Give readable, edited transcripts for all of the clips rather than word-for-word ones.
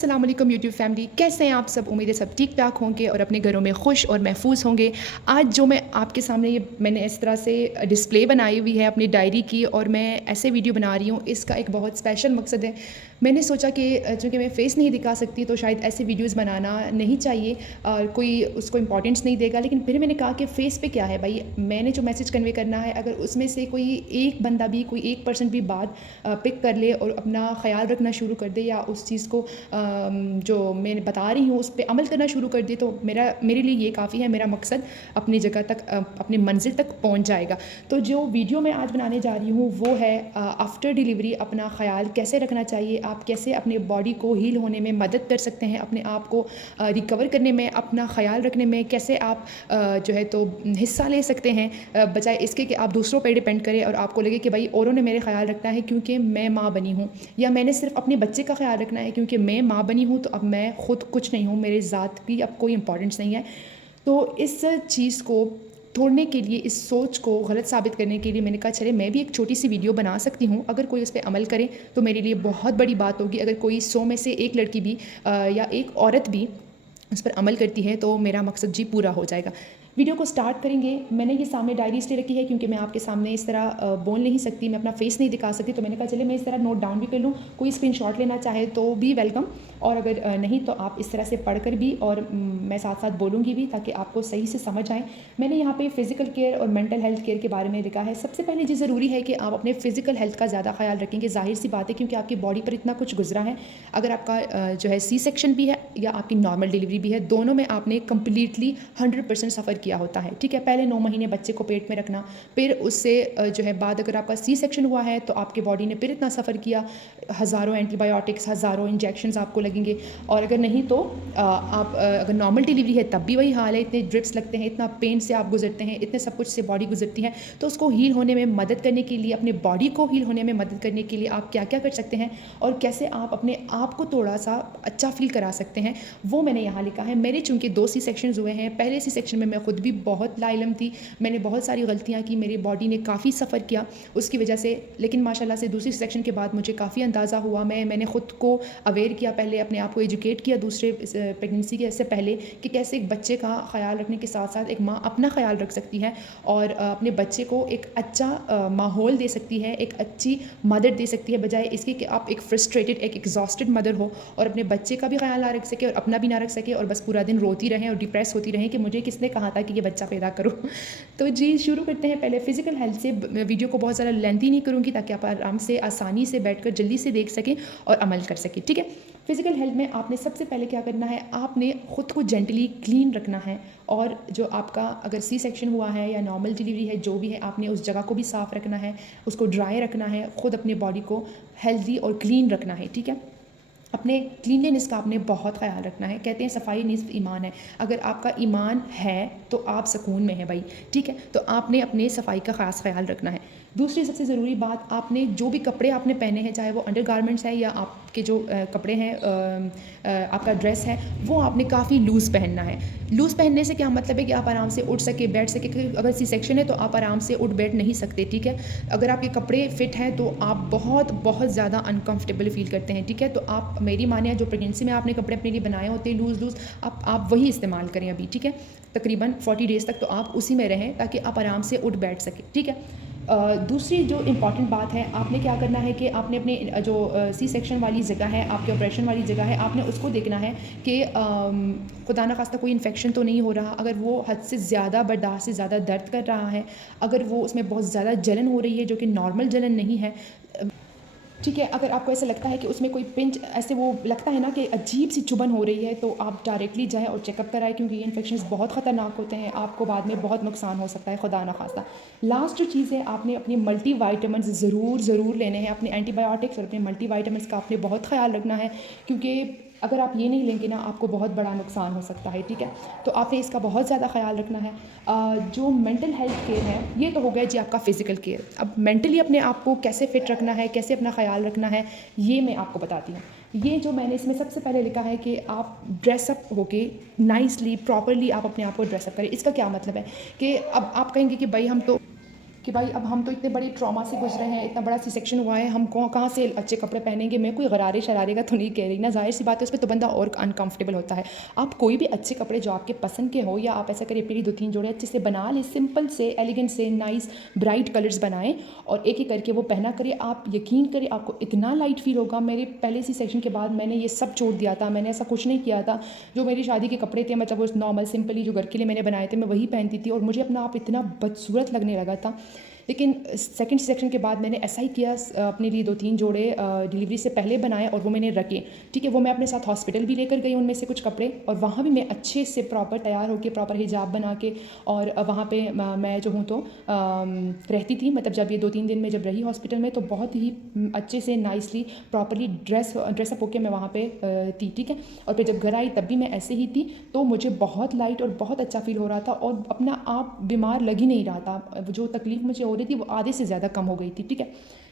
अस्सलाम वालेकुम YouTube family, कैसे हैं आप सब। उम्मीद है सब ठीक ठाक होंगे और अपने घरों में खुश और महफूज होंगे। आज जो मैं आपके सामने ये मैंने इस तरह से डिस्प्ले बनाई हुई है अपनी डायरी की, और मैं ऐसे वीडियो बना रही हूँ। इसका एक बहुत स्पेशल मकसद है। मैंने सोचा कि चूँकि मैं फ़ेस नहीं दिखा सकती तो शायद ऐसे वीडियोज़ बनाना नहीं चाहिए, कोई उसको इम्पोर्टेंस नहीं देगा। लेकिन फिर मैंने कहा कि फ़ेस पे क्या है भाई, मैंने जो मैसेज कन्वे करना है, अगर उसमें से कोई एक बंदा भी, कोई 1% भी बात पिक कर ले और अपना ख़्याल रखना शुरू कर दे, या उस चीज़ को जो मैं बता रही हूँ उस पे अमल करना शुरू कर दे, तो मेरे लिए ये काफ़ी है। मेरा मकसद अपनी जगह तक, अपनी मंजिल तक पहुँच जाएगा। तो जो वीडियो मैं आज बनाने जा रही हूँ वो है आफ्टर डिलीवरी अपना ख़्याल कैसे रखना चाहिए, आप कैसे अपने बॉडी को हील होने में मदद कर सकते हैं, अपने आप को रिकवर करने में, अपना ख़्याल रखने में कैसे आप जो है तो हिस्सा ले सकते हैं, बजाय इसके कि आप दूसरों पर डिपेंड करें और आपको लगे कि भाई औरों ने मेरे ख़्याल रखना है क्योंकि मैं माँ बनी हूँ, या मैंने सिर्फ अपने बच्चे का ख़्याल रखना है क्योंकि मैं माँ बनी हूँ, तो अब मैं खुद कुछ नहीं हूँ, मेरे ज़ात की अब कोई इंपॉर्टेंस नहीं है। तो इस चीज़ को तोड़ने के लिए, इस सोच को गलत साबित करने के लिए मैंने कहा चले मैं भी एक छोटी सी वीडियो बना सकती हूँ। अगर कोई उस पर अमल करे तो मेरे लिए बहुत बड़ी बात होगी। अगर कोई 100 में से एक लड़की भी या एक औरत भी उस पर अमल करती है तो मेरा मकसद जी पूरा हो जाएगा। वीडियो को स्टार्ट करेंगे। मैंने ये सामने डायरी इसलिए रखी है क्योंकि मैं आपके सामने इस तरह बोल नहीं सकती, मैं अपना फेस नहीं दिखा सकती, तो मैंने कहा चले मैं इस तरह नोट डाउन भी कर लूँ। कोई स्क्रीनशॉट लेना चाहे तो भी वेलकम, और अगर नहीं तो आप इस तरह से पढ़कर भी, और मैं साथ साथ बोलूँगी भी ताकि आपको सही से समझ आए। मैंने यहाँ पे फ़िज़िकल केयर और मेंटल हेल्थ केयर के बारे में लिखा है। सबसे पहले जी ज़रूरी है कि आप अपने फ़िज़िकल हेल्थ का ज़्यादा ख्याल रखेंगे। ज़ाहिर सी बात है क्योंकि आपकी बॉडी पर इतना कुछ गुजरा है। अगर आपका जो है सी सेक्शन भी है या आपकी नॉर्मल डिलीवरी भी है, दोनों में आपने कम्प्लीटली 100% सफ़र किया होता है। ठीक है, पहले 9 महीने बच्चे को पेट में रखना, फिर उससे जो है बाद अगर आपका सी सेक्शन हुआ है तो आपके बॉडी ने फिर इतना सफ़र किया, हज़ारों एंटीबायोटिक्स, हज़ारों इंजेक्शंस आपको लगेंगे। और अगर नहीं तो आप अगर नॉर्मल डिलीवरी है तब भी वही हाल है, इतने ड्रिप्स लगते हैं, इतना पेन से आप गुजरते हैं, इतने सब कुछ से बॉडी गुजरती है। तो उसको हील होने में मदद करने के लिए, अपने बॉडी को हील होने में मदद करने के लिए आप क्या क्या कर सकते हैं और कैसे आप अपने आप को थोड़ा सा अच्छा फील करा सकते हैं, वो मैंने यहाँ लिखा है। मेरे चूँकि 2 सी सेक्शंस हुए हैं। पहले सी सेक्शन में मैं खुद भी बहुत लाइलम थी, मैंने बहुत सारी गलतियाँ की, मेरी बॉडी ने काफ़ी सफ़र किया उसकी वजह से। लेकिन माशाल्लाह से दूसरी सेक्शन के बाद मुझे काफ़ी अंदाज़ा हुआ, मैंने ख़ुद को अवेयर किया, पहले अपने आप को एजुकेट किया दूसरे प्रेगनेंसी के से पहले कि कैसे एक बच्चे का ख्याल रखने के साथ साथ एक माँ अपना ख्याल रख सकती है और अपने बच्चे को एक अच्छा माहौल दे सकती है, एक अच्छी मदर दे सकती है, बजाय इसके कि आप एक फ्रस्ट्रेटेड, एक एग्जॉस्टेड मदर हो और अपने बच्चे का भी ख्याल ना रख सके और अपना भी ना रख सके और बस पूरा दिन रोती रहें और डिप्रेस होती रहें कि मुझे किसने कहा था कि ये बच्चा पैदा करो। तो जी शुरू करते हैं पहले फ़िज़िकल हेल्थ से। वीडियो को बहुत ज़्यादा लेंथी नहीं करूँगी ताकि आप आराम से, आसानी से बैठकर जल्दी से देख सकें और अमल कर सकें। ठीक है, फ़िज़िकल हेल्थ में आपने सबसे पहले क्या करना है, आपने ख़ुद को जेंटली क्लीन रखना है। और जो आपका अगर सी सेक्शन हुआ है या नॉर्मल डिलीवरी है, जो भी है, आपने उस जगह को भी साफ़ रखना है, उसको ड्राई रखना है, ख़ुद अपने बॉडी को हेल्दी और क्लीन रखना है। ठीक है, अपने क्लीनलीनेस का आपने बहुत ख्याल रखना है। कहते हैं सफाई निस्फ़ ईमान है। अगर आपका ईमान है तो आप सुकून में हैं भाई। ठीक है, तो आपने अपने सफाई का ख़ास ख्याल रखना है। दूसरी सबसे ज़रूरी बात, आपने जो भी कपड़े आपने पहने हैं, चाहे वो अंडरगारमेंट्स है या आपके जो कपड़े हैं, आपका ड्रेस है, वो आपने काफ़ी लूज़ पहनना है। लूज़ पहनने से क्या मतलब है कि आप आराम से उठ सके, बैठ सके, क्योंकि अगर सी सेक्शन है तो आप आराम से उठ बैठ नहीं सकते। ठीक है, अगर आपके कपड़े फिट हैं तो आप बहुत बहुत ज़्यादा अनकंफर्टेबल फ़ील करते हैं। ठीक है, तो आप मेरी मानिए, जो प्रेगनेंसी में आपने कपड़े अपने लिए बनाए होते हैं लूज़, आप वही इस्तेमाल करें अभी। ठीक है, तकरीबन 40 डेज़ तक तो आप उसी में रहें ताकि आप आराम से उठ बैठ सकें। ठीक है, दूसरी जो इम्पॉर्टेंट बात है, आपने क्या करना है कि आपने अपने जो सी सेक्शन वाली जगह है, आपके ऑपरेशन वाली जगह है, आपने उसको देखना है कि खुदा न खास्ता कोई इन्फेक्शन तो नहीं हो रहा। अगर वो हद से ज़्यादा बर्दाश्त से ज़्यादा दर्द कर रहा है, अगर वो उसमें बहुत ज़्यादा जलन हो रही है जो कि नॉर्मल जलन नहीं है, ठीक है, अगर आपको ऐसा लगता है कि उसमें कोई पिंच, ऐसे वो लगता है ना कि अजीब सी चुभन हो रही है, तो आप डायरेक्टली जाएँ और चेकअप कराएँ, क्योंकि ये इन्फेक्शंस बहुत ख़तरनाक होते हैं, आपको बाद में बहुत नुकसान हो सकता है, खुदा ना खास्ता। लास्ट जो चीज़ है, आपने अपनी मल्टी वाइटामिन्स ज़रूर लेने हैं। अपने एंटीबायोटिक्स और अपने मल्टी वाइटामिन्स का आपने बहुत ख्याल रखना है, क्योंकि अगर आप ये नहीं लेंगे ना, आपको बहुत बड़ा नुकसान हो सकता है। ठीक है, तो आपने इसका बहुत ज़्यादा ख्याल रखना है। जो मेंटल हेल्थ केयर है, ये तो हो गया जी आपका फ़िज़िकल केयर। अब मेंटली अपने आप को कैसे फ़िट रखना है, कैसे अपना ख्याल रखना है, ये मैं आपको बताती हूँ। ये जो मैंने इसमें सबसे पहले लिखा है कि आप ड्रेसअप होके नाइसली, प्रॉपरली आप अपने आप को ड्रेसअप करें। इसका क्या मतलब है कि अब आप कहेंगे कि भाई हम तो कि भाई अब हम तो इतने बड़े ट्रॉमा से गुजरे हैं, इतना बड़ा सी सेक्शन हुआ है, हम कहाँ से अच्छे कपड़े पहनेंगे। मैं कोई गरारे शरारे का तो नहीं कह रही ना, ज़ाहिर सी बात है उसमें तो बंदा और अनकंफर्टेबल होता है। आप कोई भी अच्छे कपड़े जो आपके पसंद के हो, या आप ऐसा करें अपनी 2-3 जोड़े अच्छे से बना लें, सिंपल से, एलिगेंट से, नाइस ब्राइट कलर्स बनाएं और एक एक करके वो पहना करिए। आप यकीन करें आपको इतना लाइट फील होगा। मेरे पहले सी सेक्शन के बाद मैंने ये सब छोड़ दिया था, मैंने ऐसा कुछ नहीं किया था। जो मेरी शादी के कपड़े थे, मतलब वो नॉर्मल सिंपली जो घर के लिए मैंने बनाए थे, मैं वही पहनती थी और मुझे अपना आप इतना बदसूरत लगने लगा था। लेकिन सेकंड सेक्शन के बाद मैंने ऐसा ही किया, अपने लिए 2-3 जोड़े डिलीवरी से पहले बनाए और वो मैंने रखे। ठीक है, वो मैं अपने साथ हॉस्पिटल भी लेकर गई उनमें से कुछ कपड़े, और वहाँ भी मैं अच्छे से प्रॉपर तैयार होकर, प्रॉपर हिजाब बना के, और वहाँ पे मैं जो हूँ तो रहती थी। मतलब जब ये 2-3 दिन में जब रही हॉस्पिटल में, तो बहुत ही अच्छे से नाइसली प्रॉपरली ड्रेसअप होकर मैं वहाँ पे थी। ठीक है, और फिर जब घर आई तब भी मैं ऐसे ही थी। तो मुझे बहुत लाइट और बहुत अच्छा फील हो रहा था और अपना आप बीमार लग ही नहीं रहा था। जो तकलीफ मुझे हो रही थी वो आधे से ज़्यादा कम हो गई थी। ठीक है,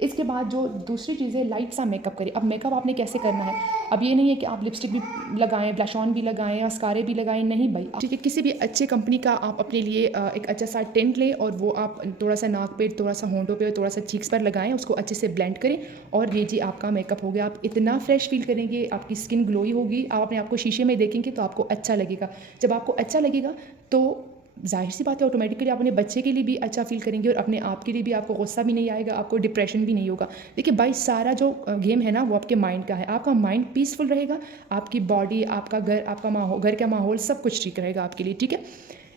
इसके बाद जो दूसरी चीज़ है, लाइट सा मेकअप करें। अब मेकअप आपने कैसे करना है, अब ये नहीं है कि आप लिपस्टिक भी लगाएं, ब्लश ऑन भी लगाएं, मस्कारे भी लगाएं, नहीं भाई। ठीक है, किसी भी अच्छे कंपनी का आप अपने लिए एक अच्छा सा टिंट लें और वो आप थोड़ा सा नाक पे, थोड़ा सा होंठों पे, थोड़ा सा चीक्स पर लगाएं, उसको अच्छे से ब्लेंड करें और ये जी आपका मेकअप हो गया। आप इतना फ्रेश फील करेंगे, आपकी स्किन ग्लोई होगी, आप अपने आप को शीशे में देखेंगे तो आपको अच्छा लगेगा। जब आपको अच्छा लगेगा तो ज़ाहिर सी बात है ऑटोमेटिकली आप अपने बच्चे के लिए भी अच्छा फ़ील करेंगे और अपने आप के लिए भी आपको गुस्सा भी नहीं आएगा, आपको डिप्रेशन भी नहीं होगा। देखिए भाई, सारा जो गेम है ना वो आपके माइंड का है। आपका माइंड पीसफुल रहेगा, आपकी बॉडी, आपका घर, आपका माहौल, घर का माहौल सब कुछ ठीक रहेगा आपके लिए। ठीक है,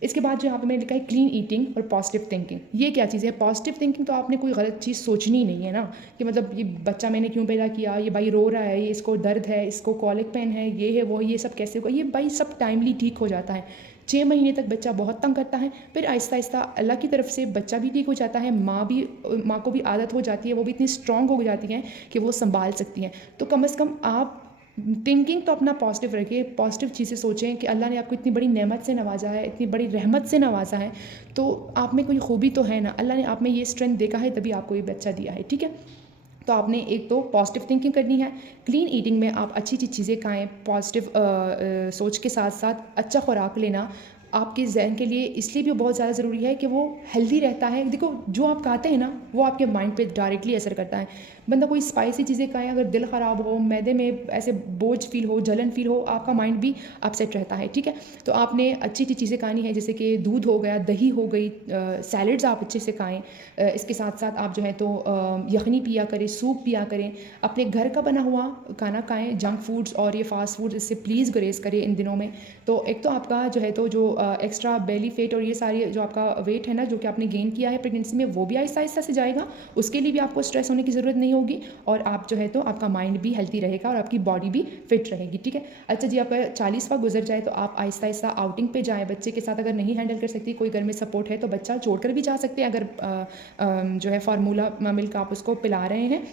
इसके बाद जो यहाँ पे मैंने लिखा है क्लीन ईटिंग और पॉजिटिव थिंकिंग। ये क्या चीज़ है? पॉजिटिव थिंकिंग तो आपने कोई गलत चीज़ सोचनी ही नहीं है ना, कि मतलब ये बच्चा मैंने क्यों पैदा किया, ये भाई रो रहा है, ये इसको दर्द है, इसको कॉलिक पेन है, ये है वो, ये सब कैसे होगा। ये भाई सब टाइमली ठीक हो जाता है। 6 महीने तक बच्चा बहुत तंग करता है, फिर आहिस्ता आहिस्ता अल्लाह की तरफ से बच्चा भी ठीक हो जाता है, माँ को भी आदत हो जाती है, वो भी इतनी स्ट्रॉन्ग हो जाती हैं कि वो संभाल सकती हैं। तो कम से कम आप थिंकिंग तो अपना पॉजिटिव रखिए, पॉजिटिव चीज़ें सोचें कि अल्लाह ने आपको इतनी बड़ी नेमत से नवाजा है, इतनी बड़ी रहमत से नवाजा है, तो आप में कोई खूबी तो है ना, अल्लाह ने आप में ये स्ट्रेंथ देखा है तभी आपको ये बच्चा दिया है। ठीक है, तो आपने एक तो पॉजिटिव थिंकिंग करनी है। क्लीन ईटिंग में आप अच्छी अच्छी चीज़ें खाएँ, पॉजिटिव सोच के साथ साथ अच्छा खुराक लेना आपके ज़हन के लिए इसलिए भी बहुत ज़्यादा ज़रूरी है कि वो हेल्दी रहता है। देखो, जो आप खाते हैं ना वो आपके माइंड पे डायरेक्टली असर करता है। बंदा कोई स्पाइसी चीज़ें खाएं, अगर दिल ख़राब हो, मैदे में ऐसे बोझ फील हो, जलन फील हो, आपका माइंड भी अपसेट रहता है। ठीक है, तो आपने अच्छी अच्छी चीज़ें खानी है, जैसे कि दूध हो गया, दही हो गई, सैलड्स आप अच्छे से खाएँ। इसके साथ साथ आप जो है तो यखनी पिया करें, सूप पिया करें, अपने घर का बना हुआ खाना खाएं। जंक फूड्स और ये फास्ट फूड इससे प्लीज़ गुरेज करें इन दिनों में। तो एक तो आपका जो है तो जो एक्स्ट्रा बेली फेट और ये सारी जो आपका वेट है ना, जो कि आपने गेन किया है प्रेगनेंसी में, वो भी आहिस्ता आहिस्ता से जाएगा। उसके लिए भी आपको स्ट्रेस होने की ज़रूरत नहीं होगी और आप जो है तो आपका माइंड भी हेल्थी रहेगा और आपकी बॉडी भी फिट रहेगी। ठीक है, अच्छा जी, आपका 40वां गुजर जाए तो आप आहिस्ता आहिस्ता आउटिंग पे जाएँ बच्चे के साथ। अगर नहीं हैंडल कर सकती, कोई घर में सपोर्ट है तो बच्चा छोड़कर भी जा सकते हैं, अगर जो है फार्मूला मिल्क आप उसको पिला रहे हैं।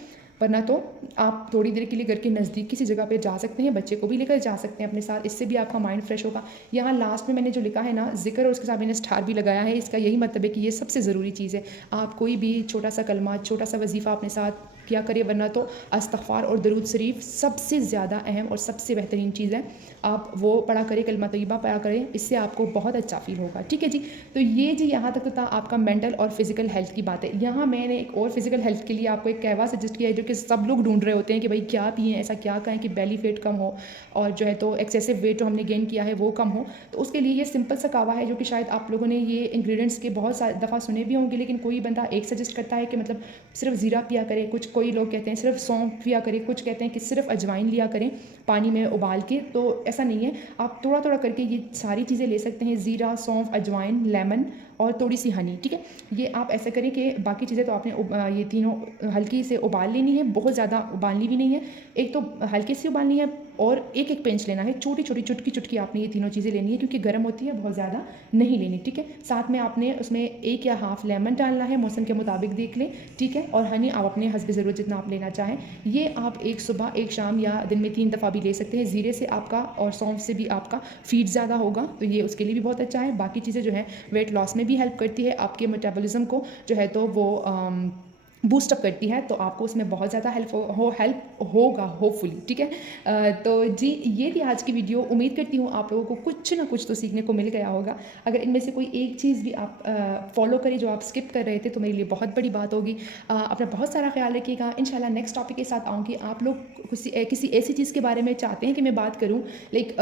वरना तो आप थोड़ी देर के लिए घर के नज़दीक किसी जगह पे जा सकते हैं, बच्चे को भी लेकर जा सकते हैं अपने साथ, इससे भी आपका माइंड फ्रेश होगा। यहाँ लास्ट में मैंने जो लिखा है ना ज़िक्र, और उसके साथ मैंने स्टार भी लगाया है, इसका यही मतलब है कि ये सबसे ज़रूरी चीज़ है। आप कोई भी छोटा सा कलमा, छोटा सा वजीफ़ा अपने साथ किया करिए, वरना तो इस्तग़फ़ार और दरूद शरीफ सबसे ज़्यादा अहम और सबसे बेहतरीन चीज़ है। आप वो पढ़ा करें, कलमा तैयबा पढ़ा करें, इससे आपको बहुत अच्छा फ़ील होगा। ठीक है जी, तो ये जी यहाँ तक तो था आपका मेंटल और फिज़िकल हेल्थ की बात है। यहाँ मैंने एक और फिज़िकल हेल्थ के लिए आपको एक कहवा सजेस्ट किया है, जो कि सब लोग ढूंढ रहे होते हैं कि भाई क्या पिएँ, ऐसा क्या कहें कि बेली फैट कम हो और जो है तो एक्सेसिव वेट जो हमने गेन किया है वो कम हो। तो उसके लिए ये सिंपल सा कहवा है, जो कि शायद आप लोगों ने ये इंग्रेडिएंट्स के बहुत सारी दफ़ा सुने भी होंगे, लेकिन कोई बंदा एक सजेस्ट करता है कि मतलब सिर्फ ज़ीरा पिया करें, कुछ कोई लोग कहते हैं सिर्फ सौंफ पिया करें, कुछ कहते हैं कि सिर्फ अजवाइन लिया करें पानी में उबाल के। तो ऐसा नहीं है, आप थोड़ा थोड़ा करके ये सारी चीज़ें ले सकते हैं, ज़ीरा, सौंफ, अजवाइन, लेमन और थोड़ी सी हनी। ठीक है, ये आप ऐसा करें कि बाकी चीज़ें तो आपने ये तीनों हल्की से उबाल लेनी है, बहुत ज़्यादा उबालनी भी नहीं है, एक तो हल्की सी उबालनी है और एक एक पिंच लेना है, छोटी छोटी चुटकी चुटकी आपने ये तीनों चीज़ें लेनी है, क्योंकि गर्म होती है, बहुत ज़्यादा नहीं लेनी। ठीक है, साथ में आपने उसमें 1 या हाफ लेमन डालना है, मौसम के मुताबिक देख लें। ठीक है, और हनी आप अपने हस्ब ज़रूरत जितना आप लेना चाहें। ये आप एक सुबह, एक शाम या दिन में 3 दफ़ा भी ले सकते हैं। ज़ीरे से आपका और सौंफ से भी आपका फीड ज़्यादा होगा, तो ये उसके लिए भी बहुत अच्छा है। बाकी चीज़ें जो है वेट लॉस में भी हेल्प करती है, आपके मेटाबॉलिज्म को जो है तो वो बूस्टअप करती है, तो आपको उसमें बहुत ज़्यादा हेल्प होगा होपफुली, ठीक है। तो जी ये थी आज की वीडियो। उम्मीद करती हूँ आप लोगों को कुछ ना कुछ तो सीखने को मिल गया होगा। अगर इनमें से कोई एक चीज़ भी आप फॉलो करें जो आप स्किप कर रहे थे तो मेरे लिए बहुत बड़ी बात होगी। अपना बहुत सारा ख्याल रखिएगा। इंशाल्लाह नेक्स्ट टॉपिक के साथ आऊँगी। आप लोग किसी ऐसी चीज़ के बारे में चाहते हैं कि मैं बात करूँ, लाइक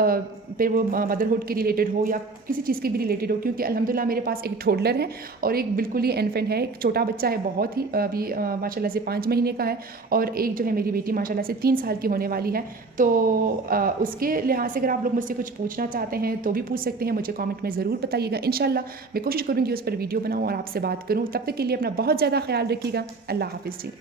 फिर वो मदरहुड के रिलेटेड हो या किसी चीज़ के भी रिलेटेड हो, क्योंकि अल्हम्दुलिल्लाह मेरे पास एक टोडलर है और एक बिल्कुल ही इन्फेंट है, एक छोटा बच्चा है, बहुत ही अभी माशाल्लाह से 5 महीने का है, और एक जो है मेरी बेटी माशाल्लाह से 3 साल की होने वाली है। तो उसके लिहाज से अगर आप लोग मुझसे कुछ पूछना चाहते हैं तो भी पूछ सकते हैं, मुझे कमेंट में ज़रूर बताइएगा। इंशाल्लाह मैं कोशिश करूँगी उस पर वीडियो बनाऊँ और आपसे बात करूँ। तब तक के लिए अपना बहुत ज़्यादा ख्याल रखिएगा। अल्लाह हाफ़िज़ जी।